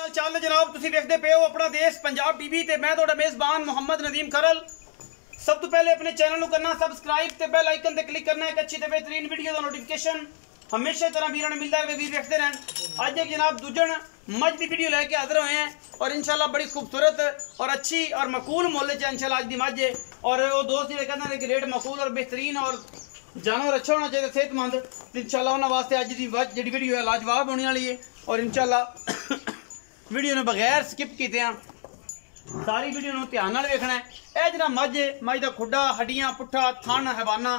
हाल चाल है जनाब, तुसीं वेखदे पे हो अपना देश पंजाब टीवी ते मैं तुहाडा मेज़बान मोहम्मद नदीम खरल। सब तो पहले अपने चैनल को करना सब्सक्राइब ते बेल आइकन ते क्लिक करना एक अच्छी ते बेहतरीन वीडियो का नोटिफिकेशन हमेशा तरह वीरां मिलता है, वीर देखते रहन। अज एक जनाब दूजन मज की वीडियो लेके हाजिर हुए हैं और इंशाल्लाह बड़ी खूबसूरत और अच्छी और मकूल मुल्ल च इंशाल्लाह अज दी मज है। और वो दोस्त जो कहते हैं कि रेट मकूल और बेहतरीन और जानवर अच्छा होना चाहिए, सेहतमंद, तो इंशाल्लाह उन्होंने वास्ते अज की जी वीडियो है लाजवाब होने वाली है। और इंशाल्लाह वीडियो ने बगैर स्किप किए सारी वीडियो में ध्यान नाल वेखना है। यह जरा मज का खुडा, हड्डियां, पुट्ठा, थन, हवाना,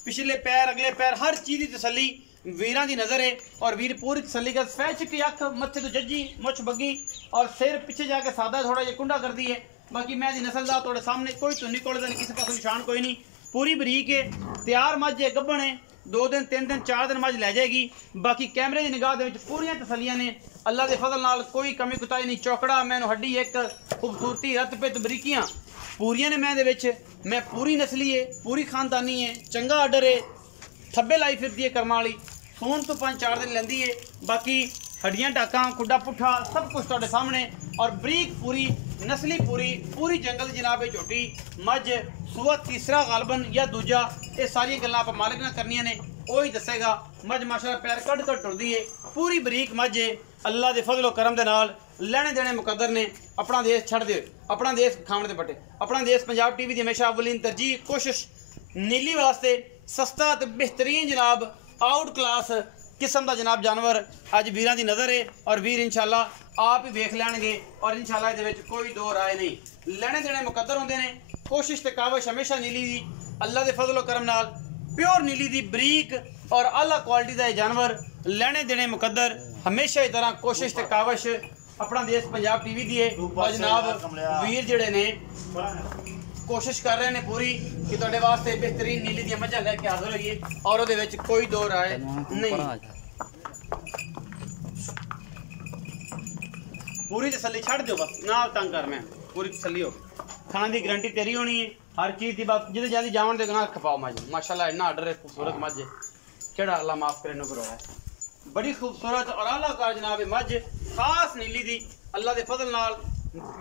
पिछले पैर, अगले पैर, हर चीज़ की तसली वीरां की नज़र है। और वीर पूरी तसली कर सफेद चिट्टी अख, मत्थे तो जज्जी, मुछ बग्गी और सिर पीछे जाके सादा थोड़ा जिहा कुंडा कर दी है। बाकी मैं नस्ल का थोड़े सामने कोई धुनी कोल किसी पास निशान कोई नहीं, पूरी बरीक है, तैयार मज है, गब्बन है, 2 दिन 3 दिन 4 दिन मज लै जाएगी। बाकी कैमरे की निगाह के पूरियां तसलियां ने, अल्लाह के फजल नाल कोई कमी कुताई नहीं। चौकड़ा मैनू हड्डी एक खूबसूरती रत पित बरीकियां पूरियां ने मैं पूरी नस्ली है, पूरी खानदानी है, चंगा आर्डर है, थब्बे लाई फिरती है कर्मा वाली, सून तो 5-4 दिन लेंदी है। बाकी हड्डियां टाका, खुडा पुट्ठा सब कुछ तुहाडे सामने और बरीक पूरी नस्ली पूरी जंगल जनाब झोटी मज सूआ तीसरा गालबन या दूजा, ये सारी गल्लां आप मालिक ने करनियां ने, वही दसेगा। मज माशाअल्लाह पैर कट टुरदी है, पूरी बरीक मज है। अल्लाह के फजलो करम दे नाल लैने देने मुकद्दर ने अपना देश छड़ दे, अपना देश खाने दे बटे, अपना देश पंजाब टीवी की हमेशा अवलीन तरजीह कोशिश नीली वास्ते सस्ता तो बेहतरीन जनाब आउट क्लास किस्म का जनाब जानवर अज वीरां की नज़र है। और वीर इंशाल्लाह आप ही वेख लैणगे और इंशाल्लाह इहदे विच कोई दो राय नहीं। लैने देने मुकद्दर होंदे ने, कोशिश ते काविश हमेशा नीली दी अल्लाह के फजलो करम नाल प्योर नीली दी बरीक और आला क्वालिटी का जानवर लैने देने मुकद्दर हमेशा ही तरह कोशिश ते काविश अपना देश पंजाब टीवी दी है। और जनाब वीर जिहड़े ने कोशिश कर रहे हैं पूरी कि तुहाडे वास्ते बेहतरीन नीली दी मझां लैके हाजिर होइए और उहदे विच कोई दो राय नहीं। पूरी तसली छड़ दो, बस ना तंग कर, मैं पूरी तसली हो, खाने की गारंटी तेरी होनी है, हर चीज़ की बात जिधर जल्दी जावन दे ना खपाओ मज माशाल्लाह इन्ना आर्डर है, खूबसूरत मज है, केड़ा अल्लाह माफ करे नो है, बड़ी खूबसूरत और आलाकार जनाब मज खास नीली दी अल्लाह के फजल नाल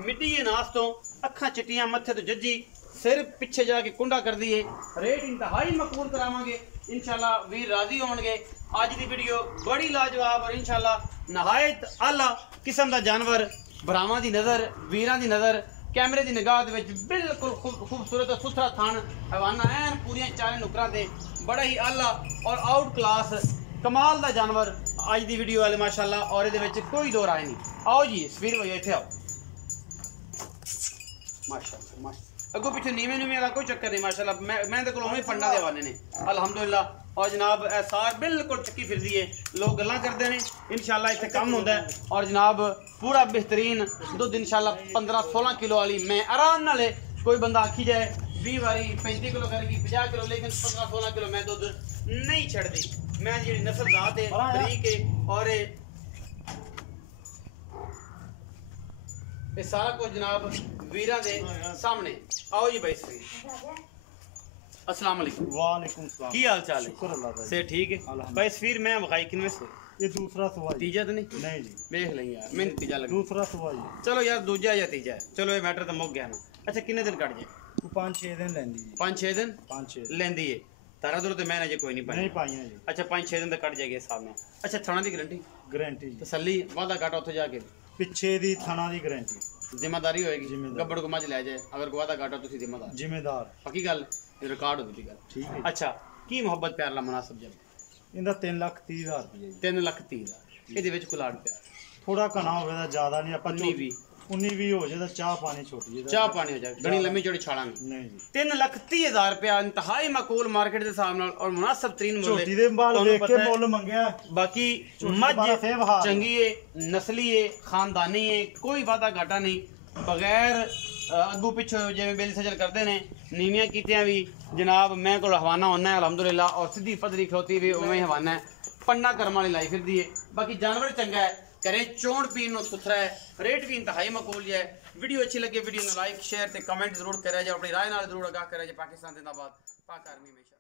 मिट्टी है नास तो अखा चिट्टियां, मत्थे तो जज्जी, सिर पिछे जाके कुंडा कर दी है। रेट इंतहाई मकबूल करावांगे इंशाल्लाह, वीर राजी होंगे। अज की वीडियो बड़ी लाजवाब और इंशाल्लाह नहायत आला किस्म का जानवर भरावां की नज़र, वीरां की नज़र, कैमरे की निगाह दे विच बिल्कुल खूबसूरत और सुथरा थान हवाना ऐन पूरियां चारे नुकरां दे बड़ा ही आला और आउट क्लास कमाल का जानवर अज की वीडियो वाले माशाल्लाह। और ये कोई दो राय नहीं। आओ जी सफीर भाई इत्थे आओ, माशाल्लाह माशा अगो पिछे नीवे वाला कोई चक्कर नहीं माशाल्लाह। मैं तो उवें फंडा दे हवाले ने अल्हम्दुलिल्लाह। और जनाब सार बिल्कुल चक्की फिरदी है, लोग गल्लां करते हैं, इंशाल्लाह इत्थे कम होंदा है। और जनाब पूरा बेहतरीन दुध इंशाल्लाह 15-16 किलो वाली मैं आराम नाल, कोई बंदा आखी जाए 20 बारी 35 किलो करेगी 50 किलो, लेकिन 15-16 किलो मैं दुध नहीं छड़दी। मैं जी नस्ल जात है बरीक है और ये सारा कुछ जनाब वीरा दे सामने। आओ जी भाई अस्सलाम वालेकुम। वालेकुम सलाम। की हाल चाल है? शुक्र अल्लाह का। से ठीक है भाई सफीर। मैं बखाई किनवे से? ये दूसरा सवाल। तीजा तो नहीं? नहीं जी देख लें यार, मैंने तीजा लगा। दूसरा सवाल। चलो यार दूजा या तीजा है, चलो ये मैटर तो मुक गया ना। अच्छा किन्ने दिन कट जाए? 5-6 दिन लेंदी जी। 5-6 दिन 5-6 लेंदी है। तारा दूर तो मैंने कोई नहीं नहीं पाइयां जी। अच्छा 5-6 दिन तक कट जाएगी सामने। अच्छा थाना की गारंटी गारंटी जी। तसली वादा घाटा उत्थे जाके पिछे दी थाना दी गारंटी। जिम्मेदारी होएगी, गब्बड़ को मज लै जाए अगर को वादा घाटा तुसी जिम्मेदार पक्की गल रिकॉर्ड होती गल ठीक है। अच्छा की मोहब्बत प्यार ला मुनासिब जब इंदा 3,30,000 रुपये 3,30,000 ਇਹਦੇ ਵਿੱਚ ਕੁਲਾੜ ਪਿਆ थोड़ा घना होवे दा ज्यादा नहीं अपन 19-20 हो जाए चाह पानी छोटी है चाह पानी हो जाए गणी लंबी चौड़ी छाड़ा नहीं जी। 3,30,000 रुपया इंतहाई माकूल मार्केट के हिसाब नाल और मुनासिब तरीन मुल्ल छोटी दे बाल देख के मुल्ल मंगया। बाकी मज चंगी है, नस्ली है, खानदानी है, कोई वादा घाटा नहीं, बगैर अगू पिछो जिवें बेली सजल करते हैं नीवियां कीतियां भी जनाब मैं को हवाना होना है अल्हम्दुलिल्लाह। और सीधी पदरी खलोती भी उवें हवाना है, पन्ना कर्म वाली लाई फिरदी है। बाकी जानवर चंगा है, करें चोण पीन सुथरा है, रेट भी इंतहाई मकबूल है। वीडियो अच्छी लगे वीडियो में लाइक शेयर ते कमेंट जरूर करें, अपनी राय नाल जरूर आगाह करें। पाकिस्तान जिंदाबाद, पाक आर्मी में।